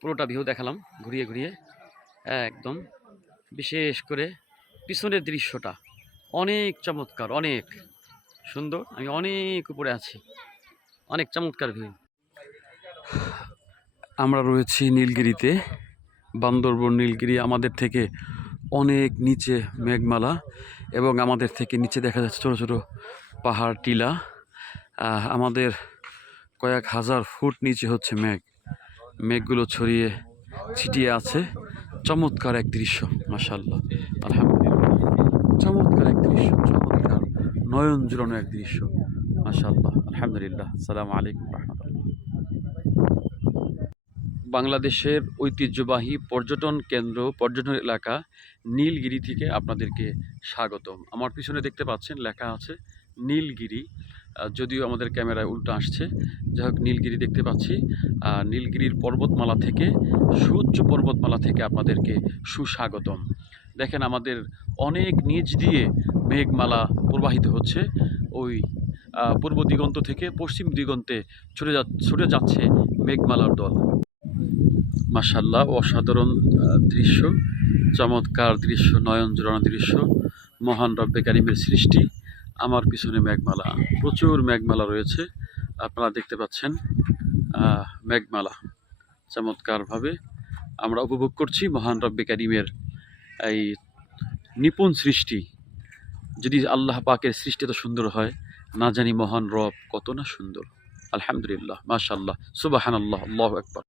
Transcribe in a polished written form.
পুরোটা ভিউ দেখালাম ঘুরিয়ে ঘুরিয়ে একদম। বিশেষ করে পিছনের দৃশ্যটা অনেক চমৎকার, অনেক সুন্দর। আমি অনেক উপরে আছি, অনেক চমৎকার ভিউ। আমরা রয়েছি নীলগিরিতে, বান্দরবন নীলগিরি। আমাদের থেকে অনেক নিচে মেঘমালা, এবং আমাদের থেকে নিচে দেখা যাচ্ছে ছোট ছোট পাহাড় টিলা। আমাদের কয়েক হাজার ফুট নিচে হচ্ছে মেঘ, মেঘগুলো ছড়িয়ে ছিটিয়ে আছে। চমৎকার এক দৃশ্য, মাশাআল্লাহ, আলহামদুলিল্লাহ। চমৎকার এক দৃশ্য, চমৎকার নয়ন জুড়ানো এক দৃশ্য, মাশাআল্লাহ, আলহামদুলিল্লাহ। আসসালামু আলাইকুম রহমতুল্লাহ। বাংলাদেশের ঐতিহ্যবাহী পর্যটন কেন্দ্র, পর্যটন এলাকা নীলগিরি থেকে আপনাদেরকে স্বাগতম। আমার পিছনে দেখতে পাচ্ছেন লেখা আছে নীলগিরি, যদিও আমাদের ক্যামেরায় উল্টো আসছে। যাই হোক, নীলগিরি দেখতে পাচ্ছি। নীলগিরির পর্বতমালা থেকে, সুউচ্চ পর্বতমালা থেকে আপনাদেরকে সুস্বাগতম। দেখেন, আমাদের অনেক নিচ দিয়ে মেঘমালা প্রবাহিত হচ্ছে। ওই পূর্ব দিগন্ত থেকে পশ্চিম দিগন্তে ছুটে যাচ্ছে মেঘমালার দল। মাশাআল্লাহ, অসাধারণ দৃশ্য, চমৎকার দৃশ্য, নয়ন জোড়ানো দৃশ্য, মহান রব্বে কারিমের সৃষ্টি। আমার পিছনে মেঘমালা, প্রচুর মেঘমালা রয়েছে, আপনারা দেখতে পাচ্ছেন। মেঘমালা চমৎকারভাবে আমরা উপভোগ করছি মহান রব্বে কারিমের এই নিপুণ সৃষ্টি। যদি আল্লাহ পাকের সৃষ্টি তো সুন্দর হয়, না জানি মহান রব কত না সুন্দর। আলহামদুলিল্লাহ, মাশাআল্লাহ, সুবহানাল্লাহ, আল্লাহু আকবার।